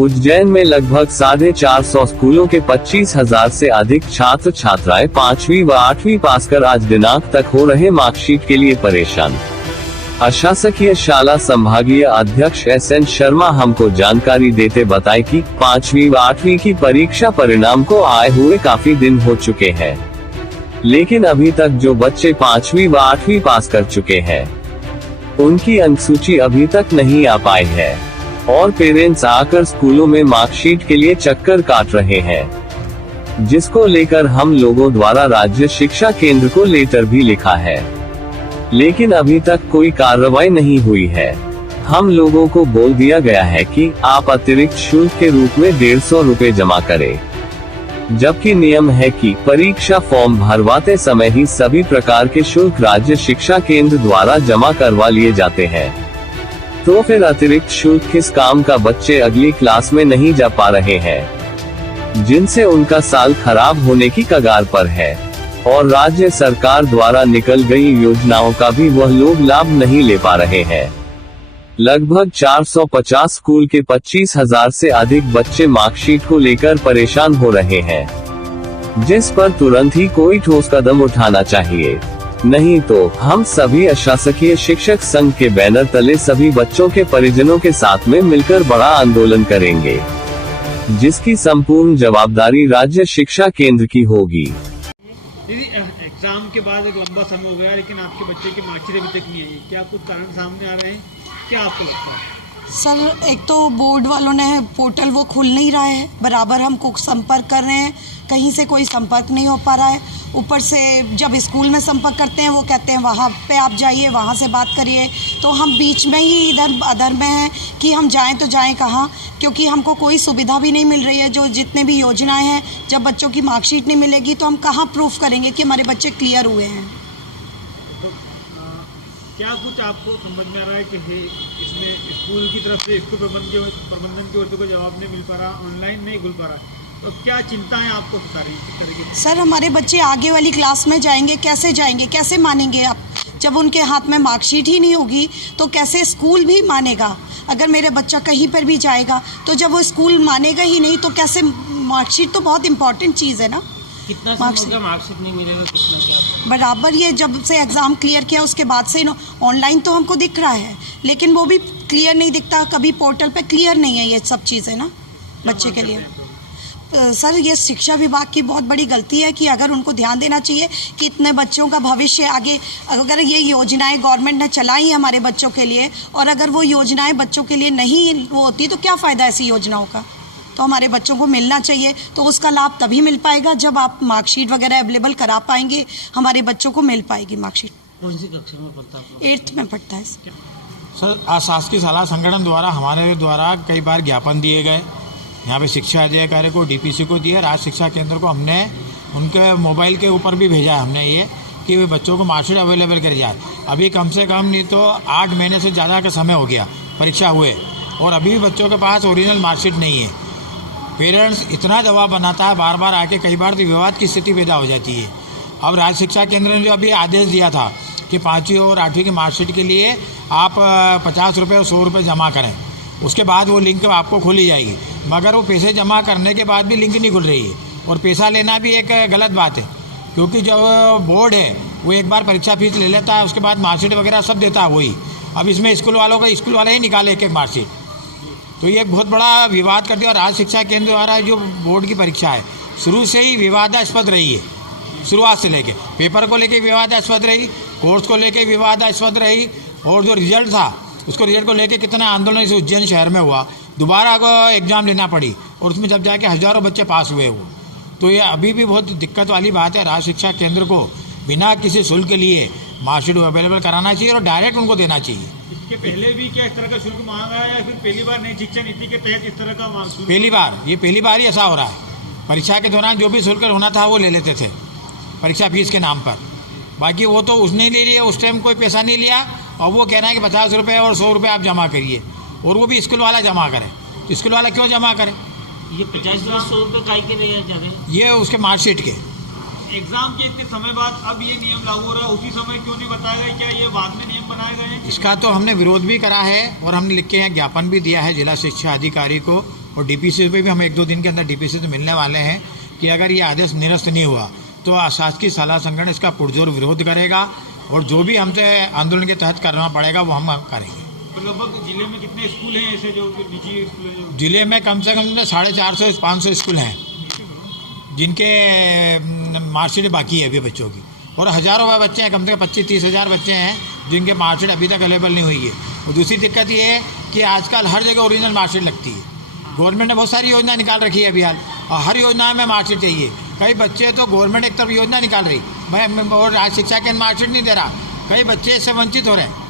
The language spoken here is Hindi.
उज्जैन में लगभग 450 स्कूलों के 25,000 से अधिक छात्र छात्राएं 5वीं व 8वीं पास कर आज दिनांक तक हो रहे मार्कशीट के लिए परेशान। अशासकीय शाला संभागीय अध्यक्ष SN शर्मा हमको जानकारी देते बताए कि 5वीं व 8वीं की परीक्षा परिणाम को आए हुए काफी दिन हो चुके हैं, लेकिन अभी तक जो बच्चे 5वीं व 8वीं पास कर चुके हैं उनकी अंकसूची अभी तक नहीं आ पाई है और पेरेंट्स आकर स्कूलों में मार्कशीट के लिए चक्कर काट रहे हैं, जिसको लेकर हम लोगों द्वारा राज्य शिक्षा केंद्र को लेटर भी लिखा है, लेकिन अभी तक कोई कार्रवाई नहीं हुई है। हम लोगों को बोल दिया गया है कि आप अतिरिक्त शुल्क के रूप में 150 रुपए जमा करें, जबकि नियम है कि परीक्षा फॉर्म भरवाते समय ही सभी प्रकार के शुल्क राज्य शिक्षा केंद्र द्वारा जमा करवा लिए जाते हैं। तो फिर अतिरिक्त शुल्क किस काम का बच्चे अगली क्लास में नहीं जा पा रहे हैं, जिनसे उनका साल खराब होने की कगार पर है और राज्य सरकार द्वारा निकल गई योजनाओं का भी वह लोग लाभ नहीं ले पा रहे हैं। लगभग 450 स्कूल के 25,000 से अधिक बच्चे मार्कशीट को लेकर परेशान हो रहे हैं, जिस पर तुरंत ही कोई ठोस कदम उठाना चाहिए, नहीं तो हम सभी अशासकीय शिक्षक संघ के बैनर तले सभी बच्चों के परिजनों के साथ में मिलकर बड़ा आंदोलन करेंगे, जिसकी संपूर्ण जवाबदारी राज्य शिक्षा केंद्र की होगी। दीदी, एग्जाम के बाद एक लंबा समय हो गया, लेकिन आपके बच्चे की मार्कशीट अभी तक नहीं आई, क्या कुछ कारण सामने आ रहे हैं, क्या आपको लगता है? सर, एक तो बोर्ड वालों ने पोर्टल वो खुल नहीं रहा है, बराबर हमको संपर्क कर रहे हैं, कहीं से कोई संपर्क नहीं हो पा रहा है। ऊपर से जब स्कूल में संपर्क करते हैं वो कहते हैं वहाँ पे आप जाइए, वहाँ से बात करिए, तो हम बीच में ही इधर अधर में हैं कि हम जाएं तो जाएं कहाँ, क्योंकि हमको कोई सुविधा भी नहीं मिल रही है। जो जितने भी योजनाएं हैं, जब बच्चों की मार्कशीट नहीं मिलेगी तो हम कहाँ प्रूफ करेंगे कि हमारे बच्चे क्लियर हुए हैं। तो क्या कुछ आपको समझ में आ रहा है कि इसमें स्कूल की तरफ से स्कूल प्रबंधन की ओर से कोई जवाब नहीं मिल पा रहा, ऑनलाइन नहीं खुल पा रहा, तो क्या चिंताएं आपको बता रही? सर, हमारे बच्चे आगे वाली क्लास में जाएंगे, कैसे मानेंगे आप? जब उनके हाथ में मार्कशीट ही नहीं होगी तो कैसे स्कूल भी मानेगा? अगर मेरे बच्चा कहीं पर भी जाएगा तो जब वो स्कूल मानेगा ही नहीं तो कैसे? मार्कशीट तो बहुत इंपॉर्टेंट चीज़ है ना। कितना मार्कशीट नहीं मिलेगा, कितना क्या? बराबर ये जब से एग्ज़ाम क्लियर किया उसके बाद से ऑनलाइन तो हमको दिख रहा है, लेकिन वो भी क्लियर नहीं दिखता, कभी पोर्टल पे क्लियर नहीं है ये सब चीज़ें ना बच्चे के लिए। सर, ये शिक्षा विभाग की बहुत बड़ी गलती है कि अगर उनको ध्यान देना चाहिए कि इतने बच्चों का भविष्य आगे, अगर ये योजनाएं गवर्नमेंट ने चलाई हमारे बच्चों के लिए और अगर वो योजनाएं बच्चों के लिए नहीं वो होती तो क्या फ़ायदा ऐसी योजनाओं का? तो हमारे बच्चों को मिलना चाहिए, तो उसका लाभ तभी मिल पाएगा जब आप मार्कशीट वगैरह अवेलेबल करा पाएंगे, हमारे बच्चों को मिल पाएगी मार्कशीट। कौन सी कक्षा में पढ़ता है? 8th में पढ़ता है। सर, शासकीय शाला संगठन द्वारा हमारे द्वारा कई बार ज्ञापन दिए गए, यहाँ पे शिक्षा अधिकारी को, DPC को दिए, राज्य शिक्षा केंद्र को हमने उनके मोबाइल के ऊपर भी भेजा है हमने ये कि वे बच्चों को मार्कशीट अवेलेबल कर जाए। अभी कम से कम नहीं तो 8 महीने से ज़्यादा का समय हो गया परीक्षा हुए और अभी भी बच्चों के पास ओरिजिनल मार्कशीट नहीं है। पेरेंट्स इतना दबाव बनाता है बार बार आके, कई बार तो विवाद की स्थिति पैदा हो जाती है। अब राज्य शिक्षा केंद्र ने जो अभी आदेश दिया था कि 5वीं और 8वीं की मार्कशीट के लिए आप 50 रुपये और 100 रुपये जमा करें, उसके बाद वो लिंक आपको खोली जाएगी, मगर वो पैसे जमा करने के बाद भी लिंक नहीं खुल रही है और पैसा लेना भी एक गलत बात है, क्योंकि जो बोर्ड है वो एक बार परीक्षा फीस ले लेता है, उसके बाद मार्कशीट वगैरह सब देता है वही। अब इसमें स्कूल वाले ही निकाले एक मार्कशीट, तो ये बहुत बड़ा विवाद कर दिया। और राज्य शिक्षा केंद्र द्वारा जो बोर्ड की परीक्षा है शुरू से ही विवादास्पद रही है, शुरुआत से लेके पेपर को लेके विवादास्पद रही, कोर्स को लेके विवादास्पद रही और जो रिजल्ट था उसको रिजल्ट को लेके कितना आंदोलन इस उज्जैन शहर में हुआ, दोबारा एग्ज़ाम लेना पड़ी और उसमें जब जाके हज़ारों बच्चे पास हुए वो। तो ये अभी भी बहुत दिक्कत वाली बात है। राज्य शिक्षा केंद्र को बिना किसी शुल्क के लिए मार्कशीट अवेलेबल कराना चाहिए और डायरेक्ट उनको देना चाहिए। इसके पहले भी क्या इस तरह का शुल्क मांगा है या फिर पहली बार नई शिक्षा नीति के तहत इस तरह का मांग? पहली बार ही ऐसा हो रहा है। परीक्षा के दौरान जो भी शुल्क होना था वो ले लेते थे परीक्षा फीस के नाम पर, बाकी वो तो उसने ले लिया, उस टाइम कोई पैसा नहीं लिया और वो कह रहा है कि 50 रुपये और 100 रुपये आप जमा करिए और वो भी स्कूल वाला जमा करे। तो स्कूल वाला क्यों जमा करे? ये 50-100 रुपये काहे के लिए जा रहे हैं? ये उसके मार्कशीट के। एग्जाम के इतने समय बाद अब ये नियम लागू हो रहा है, उसी समय क्यों नहीं बताया गया? क्या ये बाद में नियम बनाए गए हैं? इसका तो हमने विरोध भी करा है और हमने लिख के यहाँ ज्ञापन भी दिया है जिला शिक्षा अधिकारी को और डीपीसी पे भी हम 1-2 दिन के अंदर डीपीसी से मिलने वाले हैं कि अगर ये आदेश निरस्त नहीं हुआ तो अशासकीय सलाह संगठन इसका पुरजोर विरोध करेगा और जो भी हमसे आंदोलन के तहत करना पड़ेगा वो हम करेंगे। तो लगभग जिले में कितने स्कूल हैं ऐसे जो निजी स्कूल हैं? जिले में कम से कम 450-500 स्कूल हैं जिनके मार्कशीट बाकी है अभी बच्चों की, और हज़ारों बच्चे हैं, कम से कम 25-30 हज़ार बच्चे हैं जिनके मार्कशीट अभी तक अवेलेबल नहीं हुई है। और दूसरी दिक्कत ये है कि आजकल हर जगह ओरिजिनल मार्कशीट लगती है। गवर्नमेंट ने बहुत सारी योजना निकाल रखी है अभी हाल, और हर योजना में मार्कशीट चाहिए। कई बच्चे तो गवर्नमेंट एक तरफ योजना निकाल रही, मैं और आज शिक्षा के मार्कशीट नहीं दे रहा, कई बच्चे इससे वंचित हो रहे हैं।